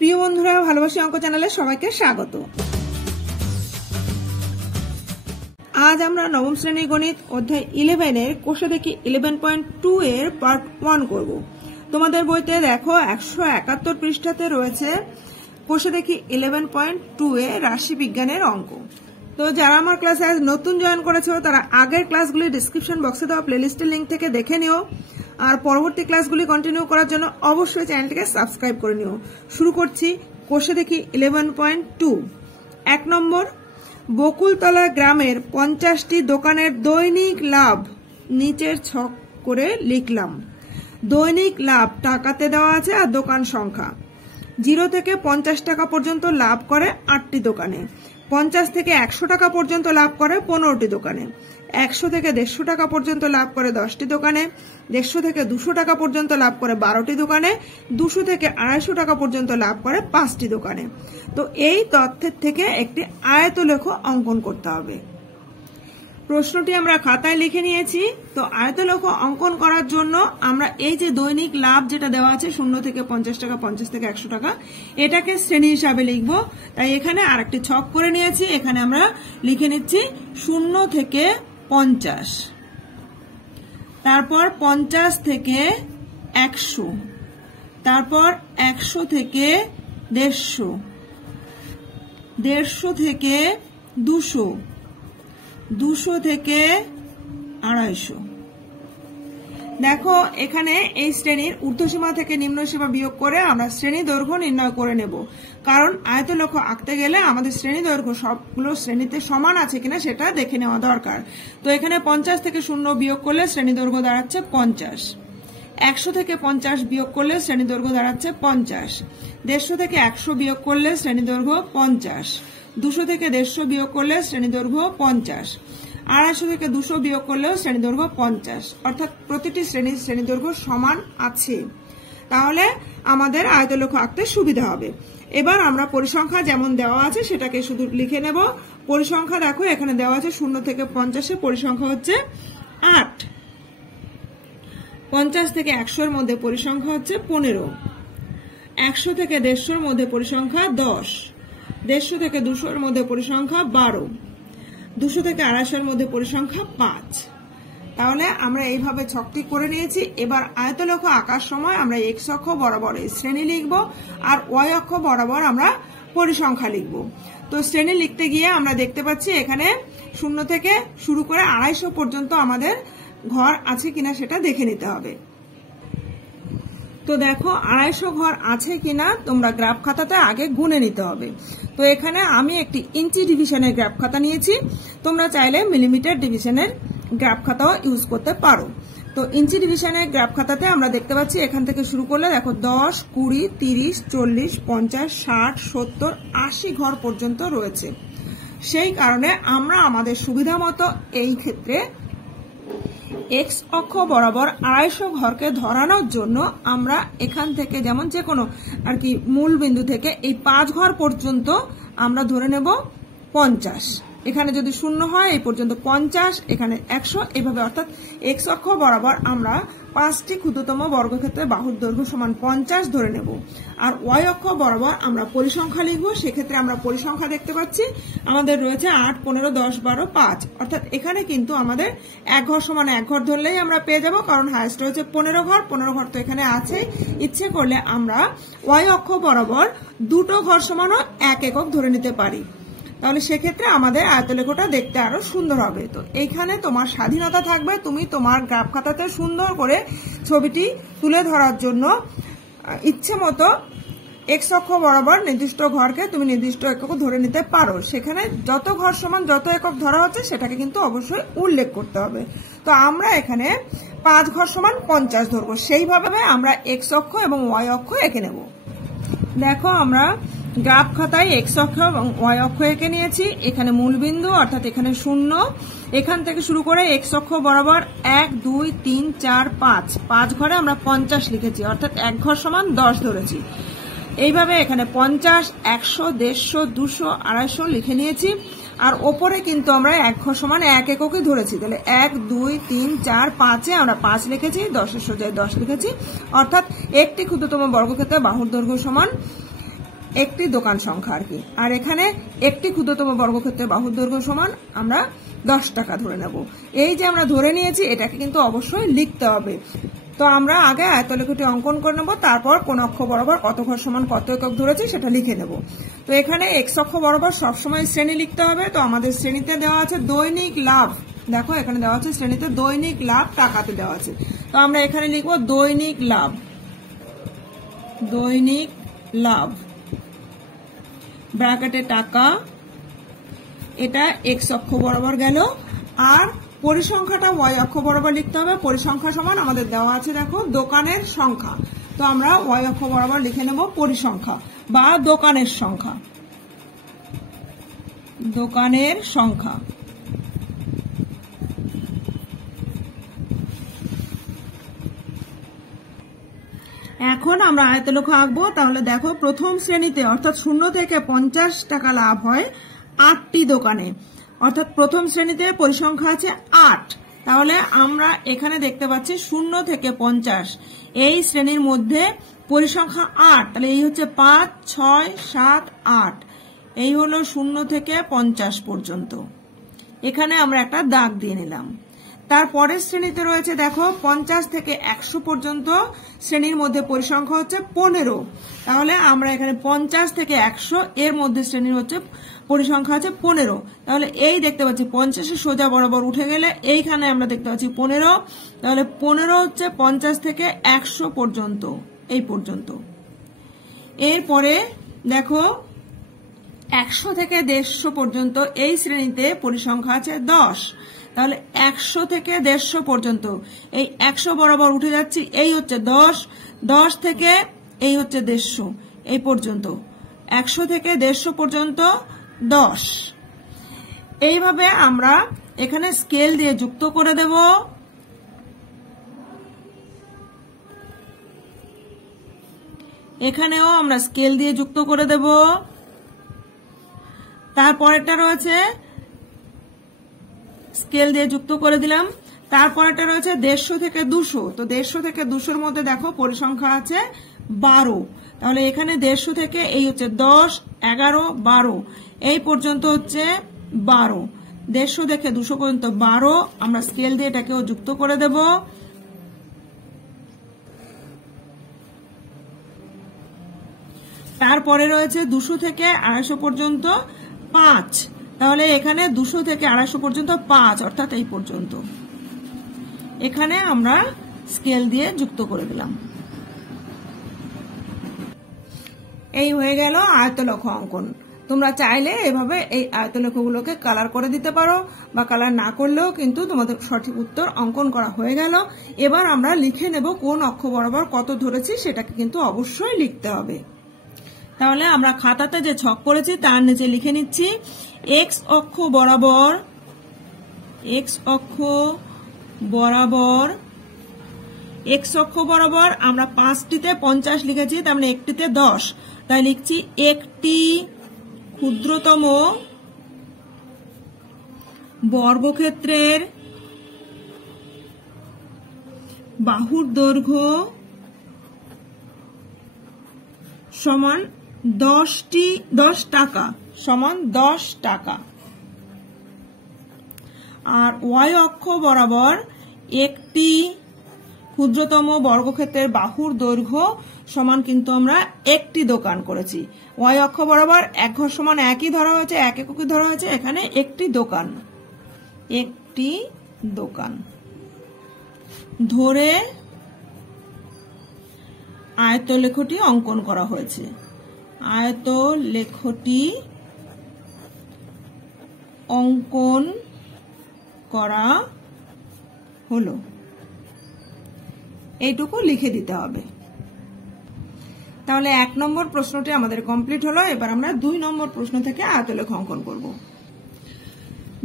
প্রিয় বন্ধুরা, ভালোবাসি অঙ্ক চ্যানেলে সবাইকে স্বাগত। আজ আমরা নবম শ্রেণীর গণিত অধ্যায় 11 এর কোষে দেখি 11.2 এর পার্ট 1 করব। তোমাদের বইতে দেখো 171 পৃষ্ঠাতে রয়েছে কোষে দেখি 11.2 এ রাশি বিজ্ঞানের অঙ্ক। তো যারা আমার ক্লাসে আজ নতুন জয়েন করেছো তারা আগের ক্লাসগুলি ডেসক্রিপশন বক্সে দেওয়া প্লেলিস্টের লিংক থেকে দেখে নিও, আর পরবর্তী ক্লাসগুলি কন্টিনিউ করার জন্য অবশ্যই চ্যানেলটিকে সাবস্ক্রাইব করে নিও। শুরু করছি কোষে দেখি 11.2। 1 নম্বর, বকুলতলা গ্রামের 50টি দোকানের দৈনিক লাভ নিচের ছক করে লিখলাম। দৈনিক লাভ টাকাতে দেওয়া আছে আর দোকান সংখ্যা। 0 থেকে 50 টাকা পর্যন্ত লাভ করে 8টি দোকানে, 50 থেকে 100 টাকা পর্যন্ত লাভ করে 15টি দোকানে, 100 থেকে 150 টাকা পর্যন্ত লাভ করে 10টি দোকানে, 150 থেকে 200 টাকা পর্যন্ত লাভ করে 12টি দোকানে, 200 থেকে 250 টাকা পর্যন্ত লাভ করে 5টি দোকানে। তো এই তথ্যের থেকে একটি আয়তলেখ অঙ্কন করতে হবে। প্রশ্নটি আমরা খাতায় লিখে নিয়েছি। তো আয়তলেখ অঙ্কন করার জন্য আমরা এই যে দৈনিক লাভ যেটা দেওয়া আছে 0 থেকে 50 টাকা, 50 থেকে 100 টাকা, এটাকে শ্রেণী হিসাবে লিখব। তাই এখানে আরেকটি ছক করে নিয়েছি। এখানে আমরা লিখে নিচ্ছি 0 থেকে 50, তারপর 50 থেকে 100, তারপর 100 থেকে 150, 150 থেকে 200, 200 থেকে 250। দেখো এখানে এই শ্রেণীর ঊর্ধ্বসীমা থেকে নিম্নসীমা বিয়োগ করে আমরা শ্রেণী দৈর্ঘ্য নির্ণয় করে নেব, কারণ আয়তলেখ আঁকতে গেলে আমাদের শ্রেণী দৈর্ঘ্য সবগুলো শ্রেণীতে সমান আছে কিনা সেটা দেখে নেওয়া দরকার। তো এখানে 50 থেকে 0 বিয়োগ করলে শ্রেণী দৈর্ঘ্য দাঁড়াচ্ছে 50, 100 থেকে 50 বিয়োগ করলে শ্রেণী দৈর্ঘ্য দাঁড়াচ্ছে 50, 150 থেকে 100 বিয়োগ করলে শ্রেণী দৈর্ঘ্য 50, 200 থেকে 150 বিয়োগ করলে শ্রেণী দৈর্ঘ্য 50, 250 থেকে 200 বিয়োগ করলেও শ্রেণী দৈর্ঘ্য 50, অর্থাৎ প্রতিটি শ্রেণী দৈর্ঘ্য সমান আছে। তাহলে আমাদের আয়তলেখ আঁকতে সুবিধা হবে। এবার আমরা পরিসংখ্যা যেমন দেওয়া আছে সেটাকে শুধু লিখে নেব। পরিসংখ্যা দেখো এখানে দেওয়া আছে 0 থেকে 50 পরিসংখ্যা হচ্ছে 8, 50 থেকে 100 এর মধ্যে পরিসংখ্যা হচ্ছে 15, 100 থেকে 150 এর মধ্যে পরিসংখ্যা 10, 150 থেকে 200 এর মধ্যে পরিসংখ্যা 12, 200 থেকে 250 এর মধ্যে পরিসংখ্যা 5। তাহলে আমরা এইভাবে ছকটি করে নিয়েছি। এবার আয়তলেখ আঁকার সময় আমরা x অক্ষ বরাবর এই শ্রেণী লিখব আর y অক্ষ বরাবর আমরা পরিসংখ্যা লিখব। তো শ্রেণী লিখতে গিয়ে আমরা দেখতে পাচ্ছি এখানে 0 থেকে শুরু করে 250 পর্যন্ত আমাদের ঘর আছে কিনা সেটা দেখে নিতে হবে। তো দেখো 250 ঘর আছে কিনা তোমরা গ্রাফ খাতাতে আগে গুনে নিতে হবে। তো এখানে আমি একটি ইঞ্চি ডিভিশনের গ্রাফ খাতা নিয়েছি, তোমরা চাইলে মিলিমিটার ডিভিশনের গ্রাফ খাতাও ইউজ করতে পারো। তো ইঞ্চি ডিভিশনের গ্রাফ খাতাতে আমরা দেখতে পাচ্ছি এখান থেকে শুরু করলে দেখো 10, 20, 30, 40, 50, 60, 70, 80 ঘর পর্যন্ত রয়েছে। সেই কারণে আমরা আমাদের সুবিধা মতো এই ক্ষেত্রে x অক্ষ বরাবর 250 ঘরকে ধরানোর জন্য আমরা এখান থেকে যেমন যে কোনো আর কি মূল বিন্দু থেকে এই 5 ঘর পর্যন্ত আমরা ধরে নেব 50। এখানে যদি 0 হয় এই পর্যন্ত 50, এখানে 100, এইভাবে অর্থাৎ x অক্ষ বরাবর আমরা 5টি ক্ষুদ্রতম বর্গক্ষেত্রের বাহুর দৈর্ঘ্য সমান 50 ধরে নেব। আর y অক্ষ বরাবর আমরা পরিসংখ্যা লিখব। সেক্ষেত্রে আমরা পরিসংখ্যা দেখতে পাচ্ছি আমাদের রয়েছে 8, 15, 10, 12, 5, অর্থাৎ এখানে কিন্তু আমাদের 1 ঘর সমান 1 ঘর ধরলেই আমরা পেয়ে যাব, কারণ হাইয়েস্ট রয়েছে 15 ঘর। 15 ঘর তো এখানে আছে। ইচ্ছে করলে আমরা y অক্ষ বরাবর 2টো ঘর সমানও 1 একক ধরে নিতে পারি। তাহলে সেক্ষেত্রে আমাদের আয়তলেখটা দেখতে আরো সুন্দর হবে। তো এইখানে তোমার স্বাধীনতা থাকবে, তুমি তোমার গ্রাফ খাতাতে সুন্দর করে ছবিটি তুলে ধরার জন্য ইচ্ছে মতো x অক্ষ বরাবর নির্দিষ্ট ঘরকে তুমি নির্দিষ্ট একক ধরে নিতে পারো। সেখানে যত ঘর সমান যত একক ধরা হচ্ছে সেটাকে কিন্তু অবশ্যই উল্লেখ করতে হবে। তো আমরা এখানে 5 ঘর সমান 50 ধরবো, সেইভাবে আমরা x অক্ষ এবং y অক্ষ এঁকে নেব। দেখো আমরা গ্রাফ খাতায় x অক্ষ এবং y অক্ষ এঁকে নিয়েছি। এখানে মূলবিন্দু অর্থাৎ এখানে 0, এখান থেকে শুরু করে x অক্ষ বরাবর 1, 2, 3, 4, 5 ঘরে আমরা 50 লিখেছি, অর্থাৎ 1 ঘর সমান 10 ধরেছি। এইভাবে এখানে 50, 100, 150, 200, 250 লিখে নিয়েছি। আর ওপরে কিন্তু আমরা 1 ঘর সমান 1 এককে ধরেছি। তাহলে 1, 2, 3, 4, 5-এ আমরা 5 লিখেছি, 10-এর সোজায় 10 লিখেছি, অর্থাৎ একটি ক্ষুদ্রতম বর্গক্ষেত্রের বাহুর দৈর্ঘ্য সমান একটি দোকান সংখ্যা আর কি। আর এখানে একটি ক্ষুদ্রতম বর্গক্ষেত্রের বাহুর দৈর্ঘ্য সমান আমরা 10 টাকা ধরে নেব। এই যে আমরা ধরে নিয়েছি এটাকে কিন্তু অবশ্যই লিখতে হবে। তো আমরা আগে আয়তলেখটি অঙ্কন করে নেব, তারপর কোন অক্ষ বরাবর কত ঘর সমান কত একক ধরেছি সেটা লিখে নেব। তো এখানে এক্স অক্ষ বরাবর সবসময় শ্রেণী লিখতে হবে। তো আমাদের শ্রেণীতে দেওয়া আছে দৈনিক লাভ, দেখো এখানে দেওয়া আছে শ্রেণীতে দৈনিক লাভ টাকাতে দেওয়া আছে। তো আমরা এখানে লিখবো দৈনিক লাভ, দৈনিক লাভ ব্র্যাকেটে টাকা, এটা এক্স অক্ষ বরাবর গেল। আর পরিসংখ্যাটা ওয়াই অক্ষ বরাবর লিখতে হবে। পরিসংখ্যা সমান আমাদের দেওয়া আছে দেখো দোকানের সংখ্যা, তো আমরা ওয়াই অক্ষ বরাবর লিখে নেব পরিসংখ্যা বা দোকানের সংখ্যা, দোকানের সংখ্যা। এখন আমরা আয়তলেখ আঁকবো। তাহলে দেখো প্রথম শ্রেণীতে অর্থাৎ 0 থেকে 50 টাকা লাভ হয় 8টি দোকানে, অর্থাৎ প্রথম শ্রেণীতে পরিসংখ্যা আছে 8। তাহলে আমরা এখানে দেখতে পাচ্ছি 0 থেকে 50 এই শ্রেণীর মধ্যে পরিসংখ্যা 8, তাহলে এই হচ্ছে 5, 6, 7, 8, এই হলো 0 থেকে 50 পর্যন্ত। এখানে আমরা একটা দাগ দিয়ে নিলাম। তারপরের শ্রেণীতে রয়েছে দেখো 50 থেকে 100 পর্যন্ত শ্রেণীর মধ্যে পরিসংখ্যা হচ্ছে 15। তাহলে আমরা এখানে 50 থেকে 100 এর মধ্যে শ্রেণীর হচ্ছে পরিসংখ্যা আছে 15। তাহলে এই দেখতে পাচ্ছি 50 সোজা বরাবর উঠে গেলে এইখানে আমরা দেখতে পাচ্ছি 15। তাহলে 15 হচ্ছে 50 থেকে 100 পর্যন্ত, এই পর্যন্ত। এরপরে দেখো 100 থেকে 150 পর্যন্ত এই শ্রেণীতে পরিসংখ্যা আছে 10। তাহলে 100 থেকে 150 পর্যন্ত এই 100 বরাবর উঠে যাচ্ছি, এই হচ্ছে 10, 10 থেকে এই হচ্ছে 150 এই পর্যন্ত, 100 থেকে 150 পর্যন্ত 10। এইভাবে আমরা এখানে স্কেল দিয়ে যুক্ত করে দেব। এখানেও আমরা স্কেল দিয়ে যুক্ত করে দেব। তারপরেরটা রয়েছে স্কেল দিয়ে যুক্ত করে দিলাম। তারপরেরটা রয়েছে 150 থেকে 200। তো 150 থেকে 200 এর মধ্যে দেখো পরিসংখ্যা আছে 12। তাহলে এখানে 150 থেকে এই হচ্ছে 10, 11, 12 এই পর্যন্ত হচ্ছে 12। 150 থেকে 200 পর্যন্ত 12, আমরা স্কেল দিয়ে এটাকেও যুক্ত করে দেব। তারপরে রয়েছে 200 থেকে 250 পর্যন্ত 5। তাহলে এখানে 200 থেকে 250 পর্যন্ত 5, অর্থাৎ এই পর্যন্ত। এখানে আমরা স্কেল দিয়ে যুক্ত করে দিলাম। এই হয়ে গেল আয়তলেখ অঙ্কন। তোমরা চাইলে এভাবে এই আয়তলেখগুলোকে কালার করে দিতে পারো, বা কালার না করলেও কিন্তু তোমাদের সঠিক উত্তর অঙ্কন করা হয়ে গেল। এবার আমরা লিখে নেব কোন অক্ষ বরাবর কত ধরেছি, সেটাকে কিন্তু অবশ্যই লিখতে হবে। তাহলে আমরা খাতাতে যে ছক করেছি তার নিচে লিখে নিচ্ছি এক্স অক্ষ বরাবর, এক্স অক্ষ বরাবর, এক্স অক্ষ বরাবর আমরা 5টিতে 50 লিখেছি, তার মানে একটিতে 10। তাই লিখছি একটি ক্ষুদ্রতম বর্গক্ষেত্রের বাহুর দৈর্ঘ্য সমান 10 টাকা, সমান 10 টাকা। আর ওয়াই অক্ষ বরাবর একটি ক্ষুদ্রতম বর্গক্ষেত্রের বাহুর দৈর্ঘ্য সমান কিন্তু আমরা একটি দোকান করেছি। ওয়াই অক্ষ বরাবর এক ঘর সমান একই ধরা হয়েছে, এক এককই ধরা হয়েছে, এখানে একটি দোকান, একটি দোকান ধরে আয়তলেখটি অঙ্কন করা হয়েছে। আয়তলেখটি অঙ্কন করা হলো, এইটুকু লিখে দিতে হবে। তাহলে 1 নম্বর প্রশ্নটি আমাদের কমপ্লিট হলো। এবার আমরা 2 নম্বর প্রশ্ন থেকে আয়তলেখ অঙ্কন করব।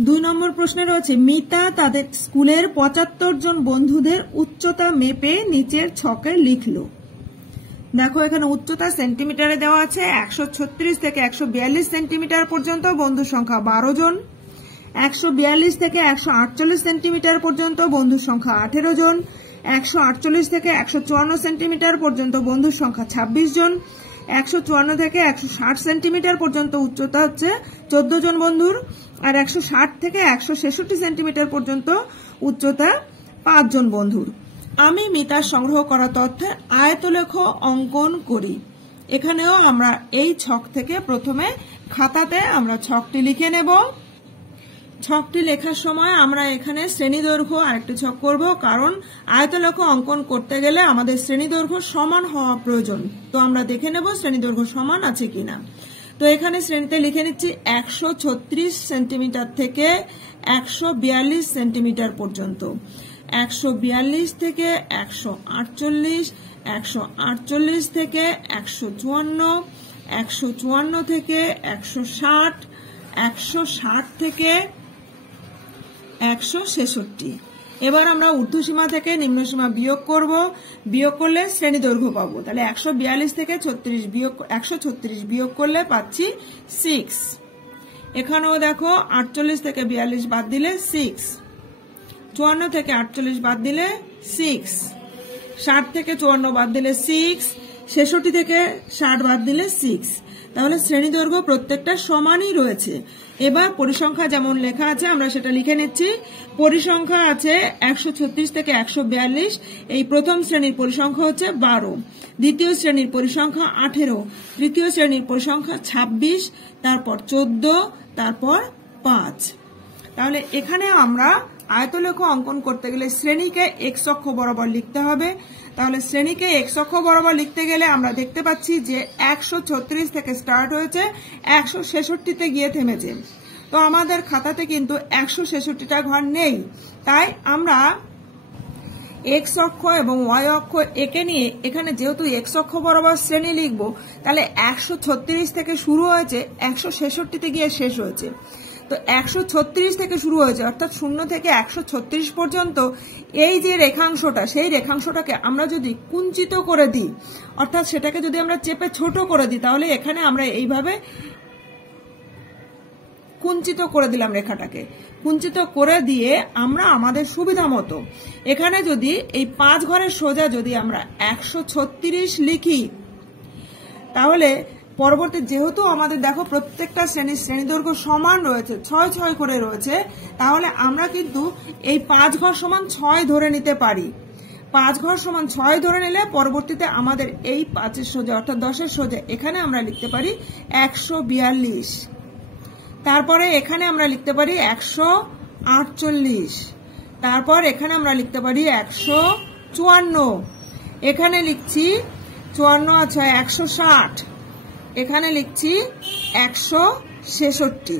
2 নম্বর প্রশ্নে রয়েছে মিতা তাদের স্কুলের 75 জন বন্ধুদের উচ্চতা মেপে নিচের ছকে লিখলো। দেখো এখানে উচ্চতা সেন্টিমিটারে দেওয়া আছে। 136 থেকে 142 সেন্টিমিটার পর্যন্ত বন্ধুর সংখ্যা 12 জন, 142 থেকে 148 সেন্টিমিটার পর্যন্ত বন্ধুর সংখ্যা 18 জন, 148 থেকে 154 সেন্টিমিটার পর্যন্ত বন্ধুর সংখ্যা 26 জন, 154 থেকে 160 সেন্টিমিটার পর্যন্ত উচ্চতা হচ্ছে 14 জন বন্ধুর, আর 160 থেকে 166 সেন্টিমিটার পর্যন্ত উচ্চতা 5 জন বন্ধুর। আমি মিতার সংগ্রহ করা তথ্যের আয়তলেখ অঙ্কন করি। এখানেও আমরা এই ছক থেকে প্রথমে খাতাতে আমরা ছকটি লিখে নেব। ছকটি লেখার সময় আমরা এখানে শ্রেণী দৈর্ঘ্য আরেকটি ছক করব, কারণ আয়তলেখ অঙ্কন করতে গেলে আমাদের শ্রেণী দৈর্ঘ্য সমান হওয়া প্রয়োজন। তো আমরা দেখে নেব শ্রেণী দৈর্ঘ্য সমান আছে কিনা। তো এখানে শ্রেণীতে লিখে নিচ্ছি 136 সেন্টিমিটার থেকে 142 সেন্টিমিটার পর্যন্ত, 142 থেকে 148, 148 থেকে 154, 154 থেকে 160, 160 থেকে 166। এবার আমরা ঊর্ধ্বসীমা থেকে নিম্নসীমা বিয়োগ করব, বিয়োগ করলে শ্রেণী দৈর্ঘ্য পাবো। তাহলে 142 থেকে 136 বিয়োগ করলে পাচ্ছি 6। এখানেও দেখো 48 থেকে 42 বাদ দিলে 6, 54 থেকে 48 বাদ দিলে 6, 60 থেকে 54 বাদ দিলে 6, 66 থেকে 60 বাদ দিলে 6। তাহলে শ্রেণী দৈর্ঘ্য প্রত্যেকটা সমানই রয়েছে। এবার পরিসংখ্যা যেমন লেখা আছে আমরা সেটা লিখে নিচ্ছি। পরিসংখ্যা আছে 136 থেকে 142, এই প্রথম শ্রেণীর পরিসংখ্যা হচ্ছে 12, দ্বিতীয় শ্রেণীর পরিসংখ্যা 18, তৃতীয় শ্রেণীর পরিসংখ্যা 26, তারপর 14, তারপর 5। তাহলে এখানে আমরা আয়তলেখ অঙ্কন করতে গেলে শ্রেণীকে এক্স অক্ষ বরাবর লিখতে হবে। তাহলে শ্রেণীকে এক্স অক্ষ বরাবর লিখতে গেলে আমরা দেখতে পাচ্ছি যে 136 থেকে স্টার্ট হয়েছে, 166তে গিয়ে থেমেছে। তো আমাদের খাতাতে কিন্তু 166টা ঘর নেই, তাই আমরা এক্স অক্ষ এবং ওয়াই অক্ষ একে নিয়ে এখানে যেহেতু এক্স অক্ষ বরাবর শ্রেণী লিখব, তাহলে 136 থেকে শুরু হয়েছে, 166তে গিয়ে শেষ হয়েছে। তো 136 থেকে শুরু হয়েছে, অর্থাৎ 0 থেকে 136 পর্যন্ত এই যে রেখাংশটা, সেই রেখাংশটাকে আমরা যদি কুঞ্চিত করে দিই, অর্থাৎ সেটাকে যদি আমরা চেপে ছোট করে দিই, তাহলে এখানে আমরা এইভাবে কুঞ্চিত করে দিলাম রেখাটাকে। কুঞ্চিত করে দিয়ে আমরা আমাদের সুবিধা মতো এখানে যদি এই 5 ঘরের সোজা যদি আমরা 136 লিখি, তাহলে পরবর্তী যেহেতু আমাদের দেখো প্রত্যেকটা শ্রেণী দৈর্ঘ্য সমান রয়েছে, 6 6 করে রয়েছে, তাহলে আমরা কিন্তু এই 5 ঘর সমান 6 ধরে নিতে পারি। 5 ঘর সমান 6 ধরে নিলে পরবর্তীতে আমাদের এই 5-এর সোজা অর্থাৎ 10-এর সোজা এখানে আমরা লিখতে পারি 142, তারপরে এখানে আমরা লিখতে পারি 148, তারপর এখানে আমরা লিখতে পারি 154, এখানে লিখছি 54 আছে 160, এখানে লিখছি 166।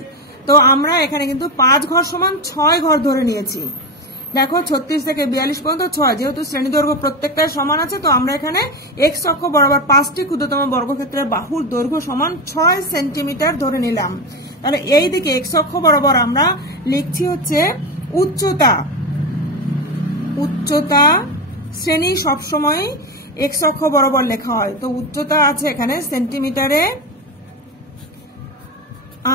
তো আমরা এখানে কিন্তু 5 ঘর সমান 6 ঘর ধরে নিয়েছি। দেখো 36 থেকে 42 পর্যন্ত 6, যেহেতু শ্রেণী দৈর্ঘ্য প্রত্যেকটাই সমান আছে, তো আমরা এখানে এক্স অক্ষ বরাবর 5টি ক্ষুদ্রতম বর্গক্ষেত্রের বাহুর দৈর্ঘ্য সমান 6 সেন্টিমিটার ধরে নিলাম। তাহলে এই দিকে এক্স অক্ষ বরাবর আমরা লিখছি হচ্ছে উচ্চতা। উচ্চতা শ্রেণী সবসময় এক্স অক্ষ বরাবর লেখা হয়, তো উচ্চতা আছে এখানে সেন্টিমিটারে।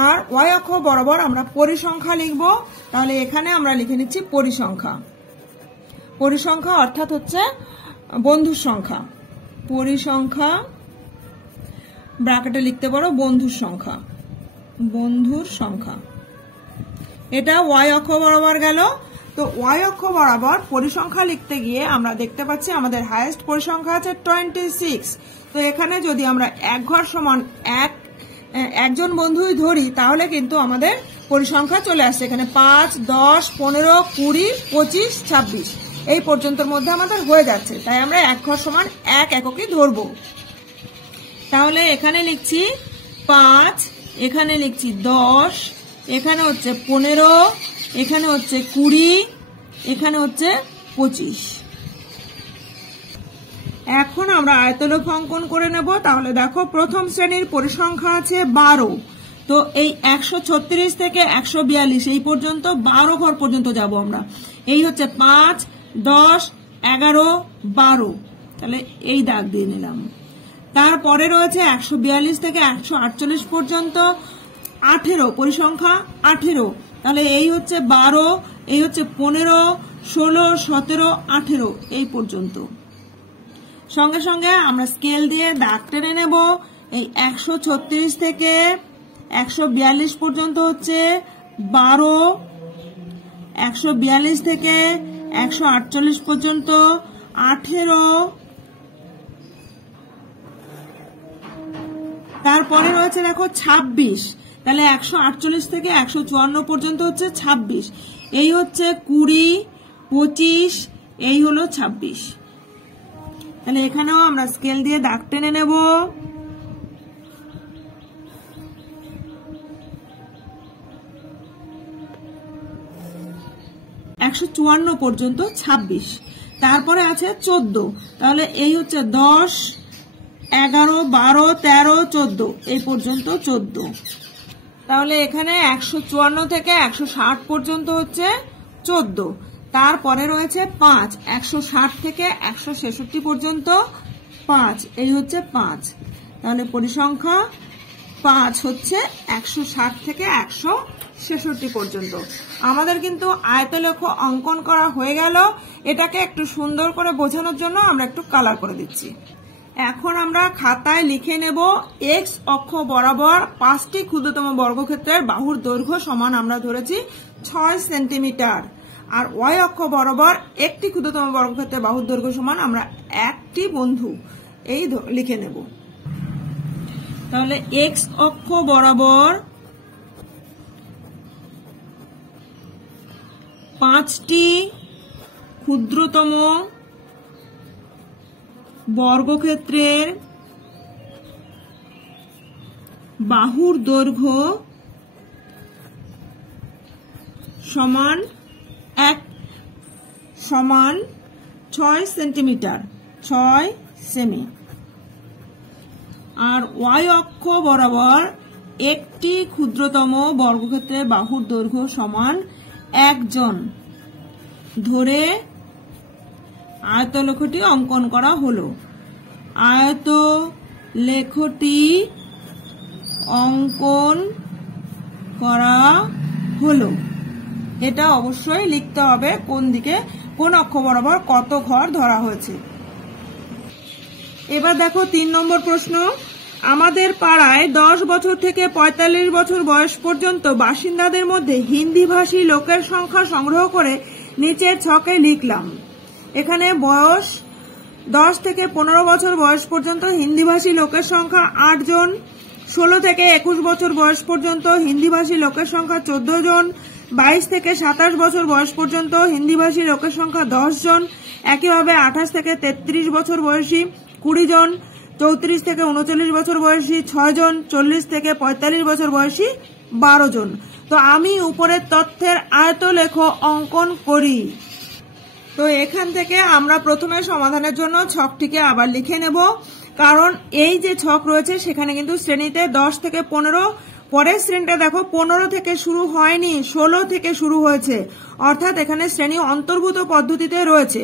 আর ওয়াই অক্ষ বরাবর আমরা পরিসংখ্যা লিখব, তাহলে এখানে আমরা লিখে নিচ্ছি পরিসংখ্যা। পরিসংখ্যা অর্থাৎ হচ্ছে বন্ধুর সংখ্যা। পরিসংখ্যা ব্র্যাকেটে লিখতে পারো বন্ধুর সংখ্যা, বন্ধুর সংখ্যা। এটা ওয়াই অক্ষ বরাবর গেল। তো ওয়াই অক্ষ বরাবর পরিসংখ্যা লিখতে গিয়ে আমরা দেখতে পাচ্ছি আমাদের হাইয়েস্ট পরিসংখ্যা আছে 26। তো এখানে যদি আমরা এক ঘর সমান একজন বন্ধুই ধরি, তাহলে কিন্তু আমাদের পরিসংখ্যা চলে আসছে এখানে 5, 10, 15, 20, 25, 26 এই পর্যন্তর মধ্যে আমাদের হয়ে যাচ্ছে। তাই আমরা এক ঘর সমান 1 এককই ধরবো। তাহলে এখানে লিখছি 5, এখানে লিখছি 10, এখানে হচ্ছে 15, এখানে হচ্ছে 20, এখানে হচ্ছে 25। এখন আমরা আয়তলেখ অঙ্কন করে নেব। তাহলে দেখো প্রথম শ্রেণীর পরিসংখ্যা আছে 12। তো এই 136 থেকে 142 এই পর্যন্ত 12 ঘর পর্যন্ত যাব আমরা। এই হচ্ছে 5, 10, 11, 12, তাহলে এই দাগ দিয়ে নিলাম। তারপরে রয়েছে 142 থেকে 148 পর্যন্ত 18, পরিসংখ্যা 18, তাহলে এই হচ্ছে 12, এই হচ্ছে 15, 16, 17, 18 এই পর্যন্ত। সঙ্গে সঙ্গে আমরা স্কেল দিয়ে দাগ টেনে নেব। এই 136 থেকে 142 পর্যন্ত হচ্ছে 12, 142 থেকে 148 পর্যন্ত 18, তারপরে রয়েছে দেখো 26, তাহলে 148 থেকে 154 পর্যন্ত হচ্ছে 26, এই হচ্ছে 20, 25, এই হলো 26। তাহলে এখানেও আমরা স্কেল দিয়ে দাগ টেনে নেব। +154 পর্যন্ত 26, তারপরে আছে 14, তাহলে এই হচ্ছে 10, 11, 12, 13, 14, এই পর্যন্ত 14। তাহলে এখানে 154 থেকে 160 পর্যন্ত হচ্ছে 14, তারপরে রয়েছে 5, 160 থেকে 166 পর্যন্ত 5, এই হচ্ছে 5। তাহলে পরিসংখ্যা 5 হচ্ছে 160 থেকে 166 পর্যন্ত। আমাদের কিন্তু আয়তলেখ অঙ্কন করা হয়ে গেল। এটাকে একটু সুন্দর করে বোঝানোর জন্য আমরা একটু কালার করে দিচ্ছি। এখন আমরা খাতায় লিখে নেব এক্স অক্ষ বরাবর 5টি ক্ষুদ্রতম বর্গক্ষেত্রের বাহুর দৈর্ঘ্য সমান আমরা ধরেছি 6 সেন্টিমিটার, আর ওয়াই অক্ষ বরাবর একটি ক্ষুদ্রতম বর্গক্ষেত্রের বাহুর দৈর্ঘ্য সমান আমরা 1টি বন্ধু, এই লিখে নেব। তাহলে এক্স অক্ষ বরাবর 5টি ক্ষুদ্রতম বর্গক্ষেত্রের বাহুর দৈর্ঘ্য সমান 6 সেন্টিমিটার, 6 সেমি। আর ওয়াই অক্ষ বরাবর একটি ক্ষুদ্রতম বর্গক্ষেত্রের বাহুর দৈর্ঘ্য সমান 1 জন ধরে আয়তলেখটি অঙ্কন করা হলো। আয়তলেখটি অঙ্কন করা হলো, এটা অবশ্যই লিখতে হবে কোন দিকে কোন অক্ষ বরাবর কত ঘর ধরা হয়েছে। এবার দেখো 3 নম্বর প্রশ্ন। আমাদের পাড়ায় 10 বছর থেকে 45 বছর বয়স পর্যন্ত বাসিন্দাদের মধ্যে হিন্দিভাষী লোকের সংখ্যা সংগ্রহ করে নিচের ছকে লিখলাম। এখানে বয়স 10 থেকে 15 বছর বয়স পর্যন্ত হিন্দিভাষী লোকের সংখ্যা 8 জন, 16 থেকে 21 বছর বয়স পর্যন্ত হিন্দিভাষী লোকের সংখ্যা 14 জন, 22 থেকে 27 বছর বয়স পর্যন্ত হিন্দিভাষী লোকের সংখ্যা 10 জন, একইভাবে 28 থেকে 33 বছর বয়সী 20 জন, 34 থেকে 39 বছর বয়সী 6 জন, 40 থেকে 45 বছর বয়সী 12 জন। তো আমি উপরের তথ্যের আয়তলেখ অঙ্কন করি। তো এখান থেকে আমরা প্রথমে সমাধানের জন্য ছকটিকে আবার লিখে নেব, কারণ এই যে ছক রয়েছে সেখানে কিন্তু শ্রেণীতে 10 থেকে 15, পরের শ্রেণীটা দেখো 15 থেকে শুরু হয়নি, 16 থেকে শুরু হয়েছে, অর্থাৎ এখানে শ্রেণী অন্তর্ভুক্ত পদ্ধতিতে রয়েছে।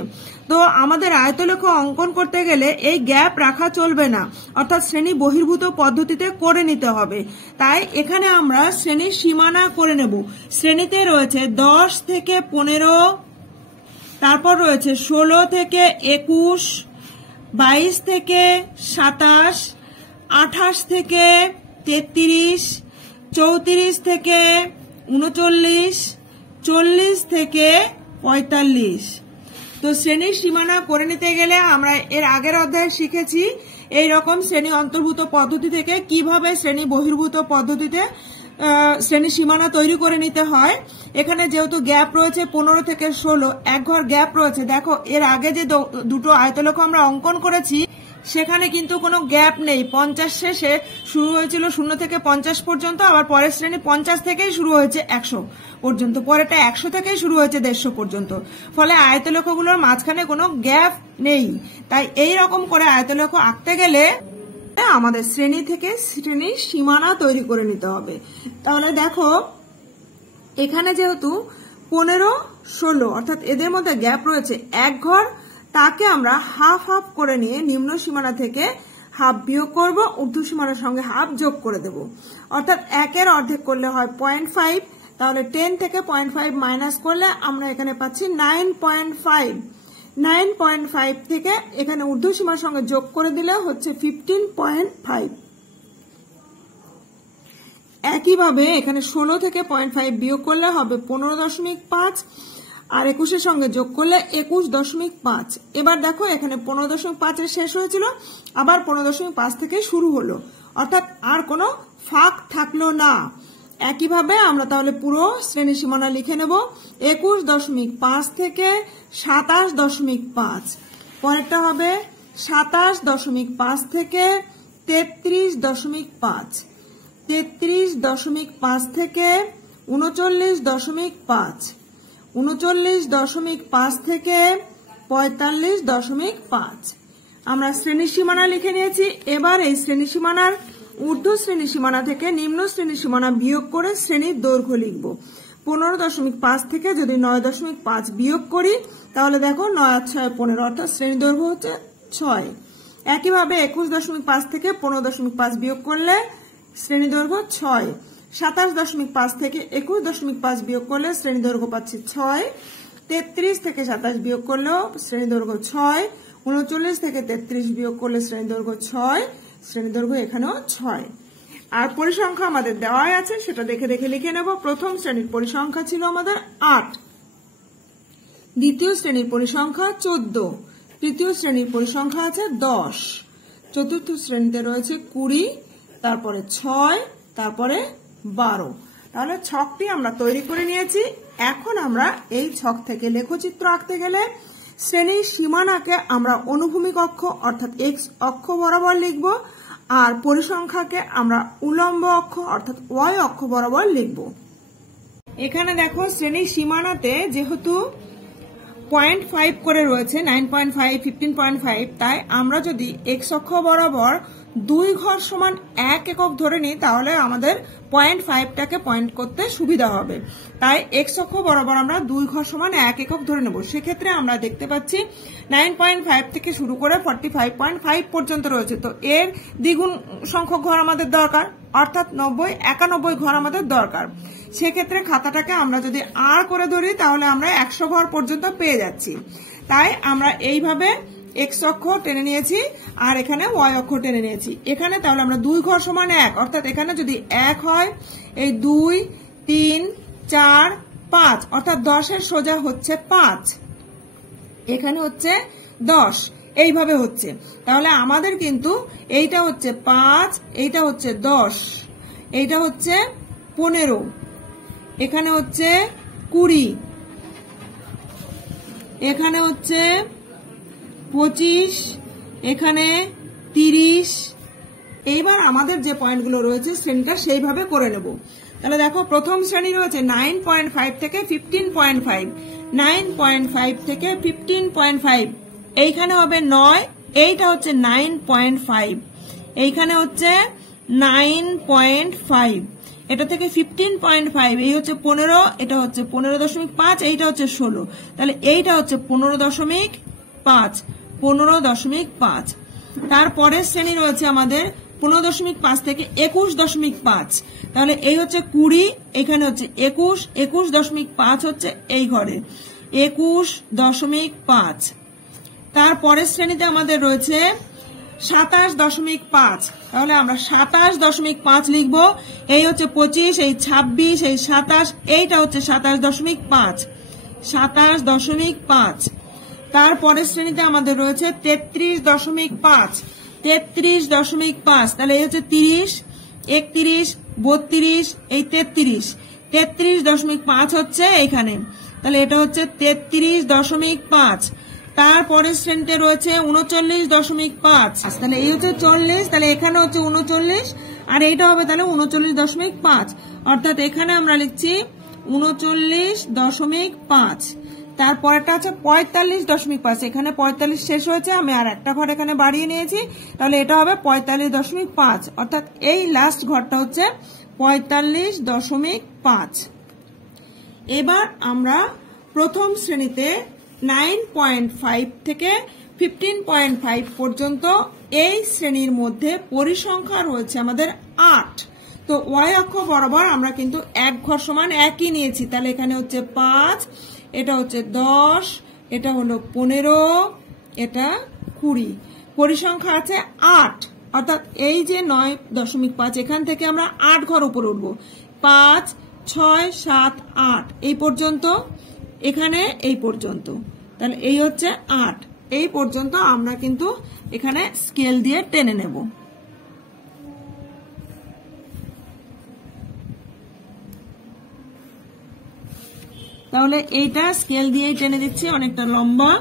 তো আমাদের আয়তলেখ অঙ্কন করতে গেলে এই গ্যাপ রাখা চলবে না, অর্থাৎ শ্রেণী বহির্ভূত পদ্ধতিতে করে নিতে হবে। তাই এখানে আমরা শ্রেণীর সীমানা করে নেব। শ্রেণীতে রয়েছে 10 থেকে 15, তারপর রয়েছে 16 থেকে 21, 22 থেকে 27, 28 থেকে 33, 34 থেকে 39, 40 থেকে 45। তো শ্রেণীর সীমানা করে নিতে গেলে আমরা এর আগের অধ্যায়ে শিখেছি এই রকম শ্রেণী অন্তর্ভুক্ত পদ্ধতি থেকে কিভাবে শ্রেণী বহির্ভূত পদ্ধতিতে শ্রেণী সীমানা তৈরি করে নিতে হয়। এখানে যেহেতু গ্যাপ রয়েছে 15 থেকে 16, এক ঘর গ্যাপ রয়েছে। দেখো এর আগে যে দুটো আয়তলেখ আমরা অঙ্কন করেছি সেখানে কিন্তু কোনো গ্যাপ নেই। 50 শেষে শুরু হয়েছিল 0 থেকে 50 পর্যন্ত, আবার পরের শ্রেণী 50 থেকেই শুরু হয়েছে 100 পর্যন্ত, পরেরটা 100 থেকেই শুরু হয়েছে 150 পর্যন্ত। ফলে আয়তলেখগুলোর মাঝখানে কোনো গ্যাপ নেই। তাই এই রকম করে আয়তলেখ আঁকতে গেলে আমাদের শ্রেণী থেকে শ্রেণীর সীমানা তৈরি করে নিতে হবে। তাহলে দেখো এখানে যেহেতু 15, 16 অর্থাৎ এদের মধ্যে গ্যাপ রয়েছে এক ঘর, তাকে আমরা হাফ হাফ করে নিয়ে নিম্ন সীমানা থেকে হাফ বিয়োগ করব, ঊর্ধ্ব সীমানার সঙ্গে হাফ যোগ করে দেব। অর্থাৎ 1-এর অর্ধেক করলে হয় 0.5, তাহলে 10 থেকে 0.5 মাইনাস করলে আমরা এখানে পাচ্ছি 9.5। 9.5 থেকে এখানে ঊর্ধ্ব সীমার সঙ্গে যোগ করে দিলে হচ্ছে 15.5। একইভাবে এখানে 16 থেকে 0.5 বিয়োগ করলে হবে 15.5 আর 21-এর সঙ্গে যোগ করলে 21.5। এবার দেখো এখানে 15.5 শেষ হয়েছিল, আবার 15.5 থেকে শুরু হলো, অর্থাৎ আর কোনো ফাঁক থাকলো না। একইভাবে আমরা তাহলে পুরো শ্রেণী সীমানা লিখে নেব। 21.5 থেকে 27.5, পরেরটা হবে 27.5 থেকে 33.5, 33.5 থেকে 39.5, 39.5 থেকে 45.5। আমরা শ্রেণী সীমানা লিখে নিয়েছি। এবার এই শ্রেণী সীমানার ঊর্ধ্ব শ্রেণী সীমানা থেকে নিম্ন শ্রেণী সীমানা বিয়োগ করে শ্রেণীর দৈর্ঘ্য লিখব। 15.5 থেকে যদি 9.5 বিয়োগ করি তাহলে দেখো 9 আর 6 15, অর্থাৎ শ্রেণী দৈর্ঘ্য হচ্ছে 6। একইভাবে 21.5 থেকে 15.5 বিয়োগ করলে শ্রেণী দৈর্ঘ্য 6। 27.5 থেকে 21.5 বিয়োগ করলে শ্রেণী দৈর্ঘ্য পাচ্ছি 6। 33 থেকে 27 বিয়োগ করলেও শ্রেণী দৈর্ঘ্য 6। 39 থেকে 33 বিয়োগ করলে শ্রেণী দৈর্ঘ্য 6, শ্রেণী দৈর্ঘ্য এখানেও 6। আর পরিসংখ্যা আমাদের দেওয়াই আছে, সেটা দেখে দেখে লিখে নেব। প্রথম শ্রেণীর পরিসংখ্যা ছিল আমাদের 8, দ্বিতীয় শ্রেণীর পরিসংখ্যা 14, তৃতীয় শ্রেণীর পরিসংখ্যা আছে 10, চতুর্থ শ্রেণীতে রয়েছে 20, তারপরে 6, তারপরে 12। তাহলে ছকটি আমরা তৈরি করে নিয়েছি। এখন আমরা এই ছক থেকে লেখচিত্র আঁকতে গেলে শ্রেণীর সীমানাকে আমরা অনুভূমিক অক্ষ অর্থাৎ এক্স অক্ষ বরাবর লিখব, আর পরিসংখ্যাকে আমরা উল্লম্ব অক্ষ অর্থাৎ ওয়াই অক্ষ বরাবর লিখব। এখানে দেখো শ্রেণীর সীমানাতে যেহেতু 0.5 করে রয়েছে, 9.5, 15.5, তাই আমরা যদি এক্স অক্ষ বরাবর 2 ঘর সমান 1 একক ধরে নিই তাহলে আমাদের 0.5টাকে পয়েন্ট করতে সুবিধা হবে। তাই এক্স অক্ষ বরাবর আমরা 2 ঘর সমান 1 একক ধরে নেব। সেক্ষেত্রে আমরা দেখতে পাচ্ছি 9.5 থেকে শুরু করে 45.5 পর্যন্ত রয়েছে, তো এর দ্বিগুণ সংখ্যক ঘর আমাদের দরকার, অর্থাৎ 90, 91 ঘর আমাদের দরকার। সেক্ষেত্রে খাতাটাকে আমরা যদি আর করে ধরি তাহলে আমরা 100 ঘর পর্যন্ত পেয়ে যাচ্ছি। তাই আমরা এইভাবে এক্স অক্ষ টেনে নিয়েছি আর এখানে ওয়াই অক্ষ টেনে নিয়েছি। এখানে তাহলে আমরা 2 ঘর সমান 1, অর্থাৎ এখানে যদি 1 হয়, এই 2, 3, 4, 5, অর্থাৎ 10-এর সোজা হচ্ছে 5, এখানে হচ্ছে 10, এইভাবে হচ্ছে। তাহলে আমাদের কিন্তু এইটা হচ্ছে 5, এইটা হচ্ছে 10, এইটা হচ্ছে 15, এখানে হচ্ছে 20, এখানে হচ্ছে 25, এখানে 30। এইবার আমাদের যে পয়েন্টগুলো রয়েছে শ্রেণীটা সেইভাবে করে নেব। তাহলে দেখো প্রথম শ্রেণী রয়েছে 9.5 থেকে 15.5, 9.5 থেকে 15.5, এইখানে হবে 9, এইটা হচ্ছে 9.5, এইখানে হচ্ছে 9.5, এটা থেকে 15.5, এই হচ্ছে 15, এটা হচ্ছে 15.5, এইটা হচ্ছে 16, তাহলে এইটা হচ্ছে 15.5, 15.5। তারপরের শ্রেণী রয়েছে আমাদের 15.5 থেকে 21.5, তাহলে এই হচ্ছে 20, এখানে হচ্ছে 21, 21.5 হচ্ছে এই ঘরে 21.5। তারপরের শ্রেণীতে আমাদের রয়েছে 27.5, তাহলে আমরা 27.5 লিখবো। এই হচ্ছে 25, এই 26, এই 27, এইটা হচ্ছে 27.5, 27.5। তারপরের শ্রেণীতে আমাদের রয়েছে 33.5, 33.5, তাহলে এই হচ্ছে 30, 31, 32, এই 33, 33.5 হচ্ছে এইখানে, তাহলে এটা হচ্ছে 33.5। তারপরের শ্রেণীতে রয়েছে 39.5, তাহলে এই হচ্ছে 40, তাহলে এখানে হচ্ছে 39, আর এইটা হবে তাহলে 39.5, অর্থাৎ এখানে আমরা লিখছি 39.5। তারপরটা আছে 45.5, এখানে 45 শেষ হয়েছে, আমি আর একটা ঘর এখানে বাড়িয়ে নিয়েছি, তাহলে এটা হবে 45.5, অর্থাৎ এই লাস্ট ঘরটা হচ্ছে 45.5। এবার আমরা প্রথম শ্রেণীতে 9.5 থেকে 15.5 পর্যন্ত এই শ্রেণীর মধ্যে পরিসংখ্যা রয়েছে আমাদের 8। তো ওয়াই অক্ষ বরাবর আমরা কিন্তু 1 ঘর সমান 1ই নিয়েছি, তাহলে এখানে হচ্ছে 5, এটা হচ্ছে 10, এটা হলো 15, এটা 20, পরিসংখ্যা আছে 8। অর্থাৎ এই যে 9.5 এখান থেকে আমরা 8 ঘর উপরে উঠবো, 5, 6, 7, 8 এই পর্যন্ত, এখানে এই পর্যন্ত, তাহলে এই হচ্ছে 8, এই পর্যন্ত আমরা কিন্তু এখানে স্কেল দিয়ে টেনে নেব। তাহলে এইটা স্কেল দিয়ে টেনে দিচ্ছি, অনেকটা লম্বা।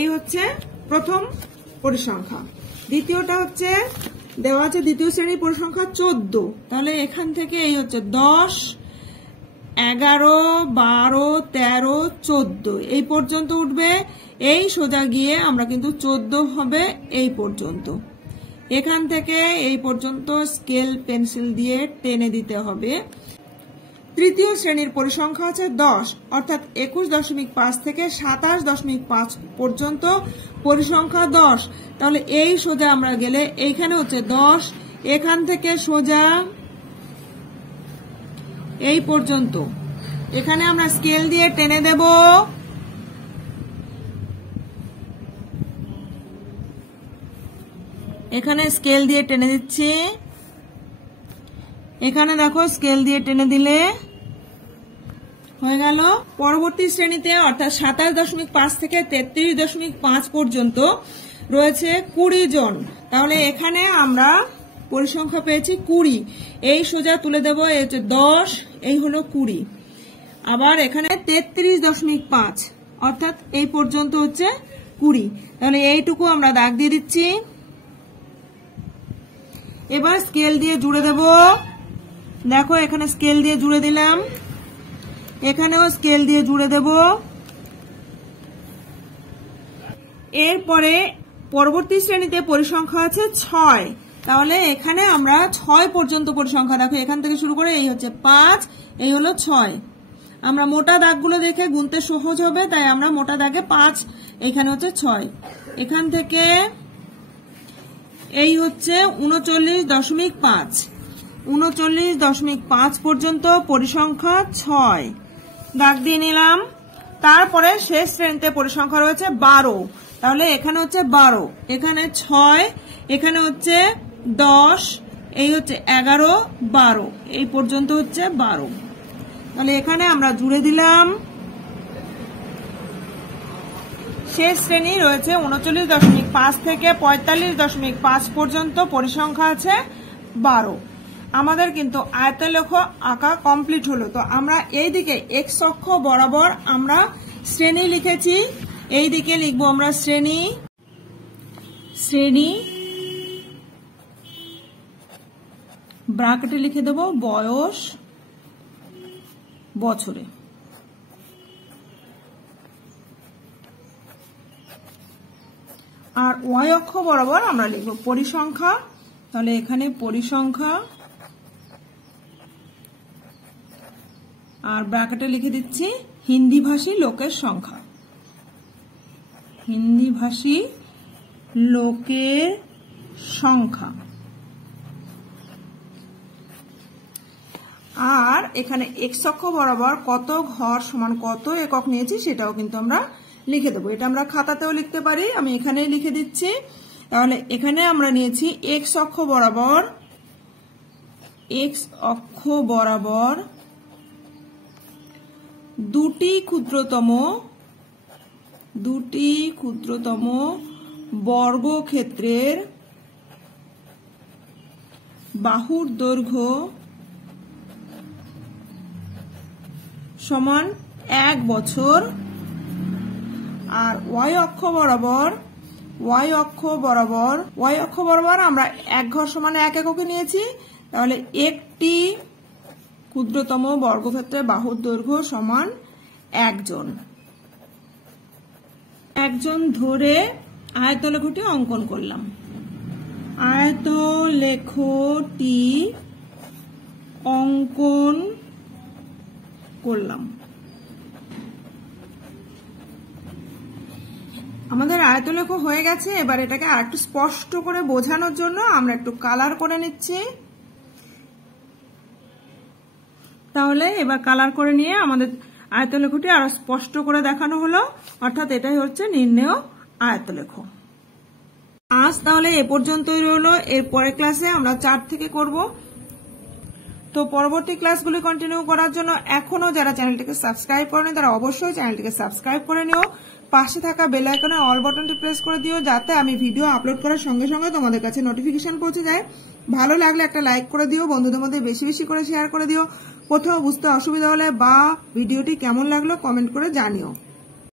এই হচ্ছে প্রথম পরিসংখ্যা। দ্বিতীয়টা হচ্ছে দেওয়া আছে দ্বিতীয় শ্রেণীর পরিসংখ্যা 14, তাহলে এখান থেকে এই হচ্ছে 10, 11, 12, 13, 14 এই পর্যন্ত উঠবে। এই সোজা গিয়ে আমরা কিন্তু 14 হবে এই পর্যন্ত, এখান থেকে এই পর্যন্ত স্কেল পেন্সিল দিয়ে টেনে দিতে হবে। তৃতীয় শ্রেণীর পরিসংখ্যা আছে 10, অর্থাৎ 21.5 থেকে 27.5 পর্যন্ত পরিসংখ্যা 10। তাহলে এই সোজা আমরা গেলে এইখানে হচ্ছে 10, এখান থেকে সোজা এই পর্যন্ত, এখানে আমরা স্কেল দিয়ে টেনে দেব। এখানে স্কেল দিয়ে টেনে দিচ্ছি, এখানে দেখো স্কেল দিয়ে টেনে দিলে হয়ে গেল। পরবর্তী শ্রেণীতে অর্থাৎ 27.5 থেকে 33.5 পর্যন্ত রয়েছে 20 জন। তাহলে এখানে আমরা পরিসংখ্যা পেয়েছি 20, এই সোজা তুলে দেব, এই হচ্ছে 10, এই হলো 20। আবার এখানে 33.5 অর্থাৎ এই পর্যন্ত হচ্ছে 20, তাহলে এইটুকু আমরা দাগ দিয়ে দিচ্ছি। এবার স্কেল দিয়ে জুড়ে দেব, দেখো এখানে স্কেল দিয়ে জুড়ে দিলাম, এখানেও স্কেল দিয়ে জুড়ে দেব। এরপরে পরবর্তী শ্রেণীতে পরিসংখ্যা আছে 6, তাহলে এখানে আমরা 6 পর্যন্ত পরিসংখ্যা, দেখো এখান থেকে শুরু করে এই হচ্ছে 5, এই হলো 6। আমরা মোটা দাগগুলো দেখে গুনতে সহজ হবে, তাই আমরা মোটা দাগে 5, এখানে হচ্ছে 6, এখান থেকে এই হচ্ছে 39.5, 39.5 পর্যন্ত পরিসংখ্যা 6 দাগ দিয়ে নিলাম। তারপরে শেষ শ্রেণীতে পরিসংখ্যা রয়েছে 12, তাহলে এখানে হচ্ছে 12, এখানে 6, এখানে হচ্ছে 10, এই হচ্ছে 11, 12 এই পর্যন্ত হচ্ছে 12। তাহলে এখানে আমরা জুড়ে দিলাম। শেষ শ্রেণী রয়েছে 39.5 থেকে 45.5 পর্যন্ত পরিসংখ্যা আছে 12। আমাদের কিন্তু আয়তলেখ আঁকা কমপ্লিট হলো। তো আমরা এই দিকে এক্স অক্ষ বরাবর আমরা শ্রেণী লিখেছি, এই দিকে লিখবো আমরা শ্রেণী, শ্রেণী ব্র্যাকেটে লিখে দেব বয়স বছরে। আর ওয়াই অক্ষ বরাবর আমরা লিখব পরিসংখ্যা, তাহলে এখানে পরিসংখ্যা আর ব্র্যাকেটে লিখে দিচ্ছি হিন্দি ভাষী লোকের সংখ্যা, হিন্দি ভাষী লোকের সংখ্যা। আর এখানে এক্স অক্ষ বরাবর কত ঘর সমান কত একক নিয়েছি সেটাও কিন্তু আমরা লিখে দেবো। এটা আমরা খাতাতেও লিখতে পারি, আমি এখানেই লিখে দিচ্ছি। তাহলে এখানে আমরা নিয়েছি এক্স অক্ষ বরাবর, এক্স অক্ষ বরাবর দুটি ক্ষুদ্রতম বর্গক্ষেত্রের বাহুর দৈর্ঘ্য সমান 1 বছর। আর ওয়াই অক্ষ বরাবর আমরা 1 ঘর সমান 1 এককে নিয়েছি, তাহলে একটি ক্ষুদ্রতম বর্গক্ষেত্রের বাহুর দৈর্ঘ্য সমান 1 জন। একজন ধরে আয়তলেখটি অঙ্কন করলাম, আয়তলেখটি অঙ্কন করলাম। আমাদের আয়তলেখ হয়ে গেছে। এবার এটাকে আরেকটু স্পষ্ট করে বোঝানোর জন্য আমরা একটু কালার করে নিচ্ছি। তাহলে এবার কালার করে নিয়ে আমাদের আয়তলেখটি আরো স্পষ্ট করে দেখানো হলো, অর্থাৎ এটাই হচ্ছে নির্ণেয় আয়তলেখ। আজ তাহলে এ পর্যন্তই রইল। এর পরের ক্লাসে আমরা 4 থেকে করব। তো পরবর্তী ক্লাসগুলি কন্টিনিউ করার জন্য এখনো যারা চ্যানেলটিকে সাবস্ক্রাইব করেনি তারা অবশ্যই চ্যানেলটিকে সাবস্ক্রাইব করে নিও। পাশে থাকা বেল আইকনের অল বাটনটি প্রেস করে দিও, যাতে আমি ভিডিও আপলোড করার সঙ্গে সঙ্গে তোমাদের কাছে নোটিফিকেশন পৌঁছে যায়। ভালো লাগলে একটা লাইক করে দিও, বন্ধুদের মধ্যে বেশি বেশি করে শেয়ার করে দিও। কোথাও বুঝতে অসুবিধা হলে বা ভিডিওটি কেমন লাগলো কমেন্ট করে জানিও।